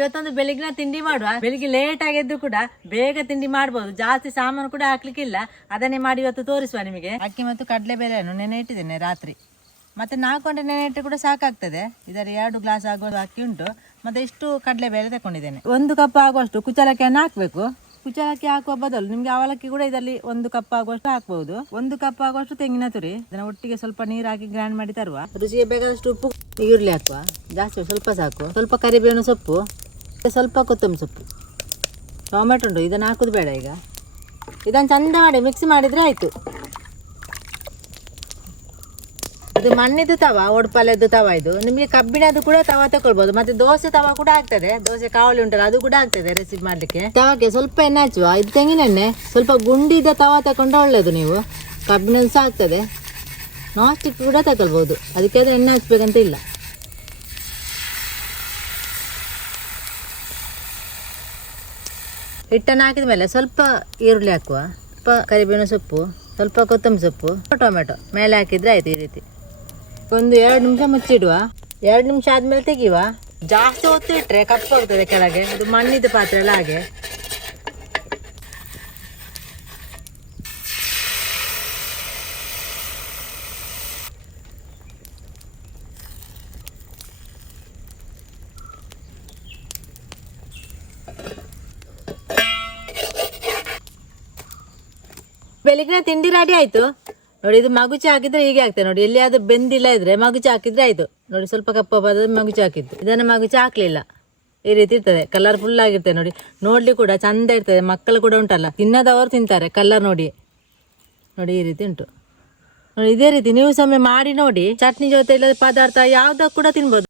ಇವತ್ತೊಂದು ಬೆಳಿಗ್ಗಿನ ತಿಂಡಿ ಮಾಡುವ. ಬೆಳಿಗ್ಗೆ ಲೇಟ್ ಆಗಿದ್ದು ಕೂಡ ಬೇಗ ತಿಂಡಿ ಮಾಡಬಹುದು ಜಾಸ್ತಿ ಸಾಮಾನು ಕೂಡ ಹಾಕ್ಲಿಕ್ಕಿಲ್ಲ. ಅದನ್ನೇ ಮಾಡಿ ಇವತ್ತು ತೋರಿಸುವ ನಿಮಗೆ. ಅಕ್ಕಿ ಮತ್ತು ಕಡಲೆಬೇಳೆಯನ್ನು ನೆನೆ ಇಟ್ಟಿದ್ದೇನೆ ರಾತ್ರಿ. ಮತ್ತೆ ನಾಲ್ಕು ಗಂಟೆ ನೆನೆ ಇಟ್ಟು ಕೂಡ ಸಾಕಾಗ್ತದೆ. ಇದರ ಎರಡು ಗ್ಲಾಸ್ ಆಗುವ ಅಕ್ಕಿ ಉಂಟು. ಮತ್ತೆ ಇಷ್ಟು ಕಡಲೆಬೇಳೆ ತಗೊಂಡಿದ್ದೇನೆ ಒಂದು ಕಪ್ ಆಗುವಷ್ಟು ಕುಚಲಕ್ಕಿಯನ್ನು ಹಾಕಬೇಕು. ಕುಚಲಕ್ಕಿ ಹಾಕುವ ಬದಲು ನಿಮ್ಗೆ ಅವಲಕ್ಕಿ ಕೂಡ ಇದರಲ್ಲಿ ಒಂದು ಕಪ್ ಆಗುವಷ್ಟು ಹಾಕ್ಬಹುದು ಒಂದು ಕಪ್ ಆಗುವಷ್ಟು ತೆಂಗಿನ ತುರಿ. ಅದನ್ನ ಒಟ್ಟಿಗೆ ಸ್ವಲ್ಪ ನೀರು ಹಾಕಿ ಗ್ರೈಂಡ್ ಮಾಡಿ ತರುವ. ರುಚಿಗೆ ಬೇಕಾದಷ್ಟು ಉಪ್ಪು ಈರುಳ್ಳಿ ಹಾಕುವ. ಜಾಸ್ತಿ ಸ್ವಲ್ಪ ಸಾಕು. ಸ್ವಲ್ಪ ಕರಿಬೇವಿನ ಸೊಪ್ಪು. ಸ್ವಲ್ಪ ಕೊತ್ತಂಬರಿ ಸೊಪ್ಪು. ಟೊಮೆಟೊ ಉಂಟು, ಇದನ್ನು ಹಾಕೋದು ಬೇಡ ಈಗ. ಇದನ್ನು ಚಂದ ಮಾಡಿ ಮಿಕ್ಸ್ ಮಾಡಿದರೆ ಆಯಿತು. ಇದು ಮಣ್ಣಿದ್ದು ತವ ಒಡ್ಪಲೆದ್ದು ತವ ಇದು. ನಿಮಗೆ ಕಬ್ಬಿಣದ್ದು ಕೂಡ ತವ ತಗೊಳ್ಬೋದು ಮತ್ತೆ ದೋಸೆ ತವ ಕೂಡ ಆಗ್ತದೆ. ದೋಸೆ ಕಾವಲಿ ಉಂಟಲ್ಲ, ಅದು ಕೂಡ ಆಗ್ತದೆ ರೆಸಿಪಿ ಮಾಡ್ಲಿಕ್ಕೆ. ತವಕ್ಕೆ ಸ್ವಲ್ಪ ಎಣ್ಣೆ ಹಚ್ಚುವ. ಇದು ತೆಂಗಿನೆಣ್ಣೆ ಸ್ವಲ್ಪ ಗುಂಡಿದ ತವ ತಗೊಂಡ್ರೆ ಒಳ್ಳೆಯದು ನೀವು. ಕಬ್ಬಿಣದ್ದು ಸಹ ಆಗ್ತದೆ. ನಾಸ್ಟಿಕ್ ಸ್ಟಿಕ್ ಕೂಡ ತಗೊಳ್ಬೋದು ಅದಕ್ಕೆ ಅದು ಎಣ್ಣೆ ಹಚ್ಬೇಕಂತ ಇಲ್ಲ. ಹಿಟ್ಟನ್ನು ಹಾಕಿದ ಮೇಲೆ ಸ್ವಲ್ಪ ಈರುಳ್ಳಿ ಹಾಕುವ, ಸ್ವಲ್ಪ ಕರಿಬೇವಿನ ಸೊಪ್ಪು, ಸ್ವಲ್ಪ ಕೊತ್ತಂಬರಿ ಸೊಪ್ಪು ಟೊಮೆಟೊ. ಮೇಲೆ ಹಾಕಿದ್ರೆ ಆಯ್ತು ಈ ರೀತಿ. ಒಂದು ಎರಡು ನಿಮಿಷ ಮುಚ್ಚಿಡುವ. ಎರಡು ನಿಮಿಷ ಆದಮೇಲೆ ತೆಗಿಯುವ. ಜಾಸ್ತಿ ಹೊತ್ತು ಇಟ್ಟರೆ ಕಪ್ಪಾಗ್ತದೆ ಕೆಳಗೆ. ಅದು ಮಣ್ಣಿದ ಪಾತ್ರೆ ಎಲ್ಲ ಹಾಗೆ. ಬೆಳಿಗ್ಗೆ ತಿಂಡಿ ರೆಡಿ ಆಯ್ತು. ನೋಡಿ, ಇದು ಮಗುಚಿ ಹಾಕಿದ್ರೆ ಹೀಗೆ ಆಗ್ತದೆ. ನೋಡಿ, ಎಲ್ಲಿಯಾದ್ರೂ ಬೆಂದಿಲ್ಲ ಇದ್ರೆ ಮಗುಚಿ ಹಾಕಿದ್ರೆ ಆಯ್ತು. ನೋಡಿ, ಸ್ವಲ್ಪ ಕಪ್ಪ ಬಾದ ಮಗುಚಿ ಹಾಕಿದ್ದು. ಇದನ್ನು ಮಗುಚಿ ಹಾಕ್ಲಿಲ್ಲ. ಈ ರೀತಿ ಇರ್ತದೆ. ಕಲರ್ ಫುಲ್ ಆಗಿರ್ತದೆ. ನೋಡಿ, ನೋಡ್ಲಿ ಕೂಡ ಚಂದ ಇರ್ತದೆ. ಮಕ್ಕಳು ಕೂಡ ಉಂಟಲ್ಲ. ತಿನ್ನದವರು ತಿಂತಾರೆ ಕಲರ್ ನೋಡಿ ನೋಡಿ, ಈ ರೀತಿ ಉಂಟು. ನೋಡಿ, ಇದೇ ರೀತಿ ನೀವು ಸಮಯ ಮಾಡಿ ನೋಡಿ, ಚಟ್ನಿ ಜೊತೆ ಇಲ್ಲದ ಪದಾರ್ಥ ಯಾವ್ದಕ್ಕೆ ಕೂಡ ತಿನ್ಬೋದು.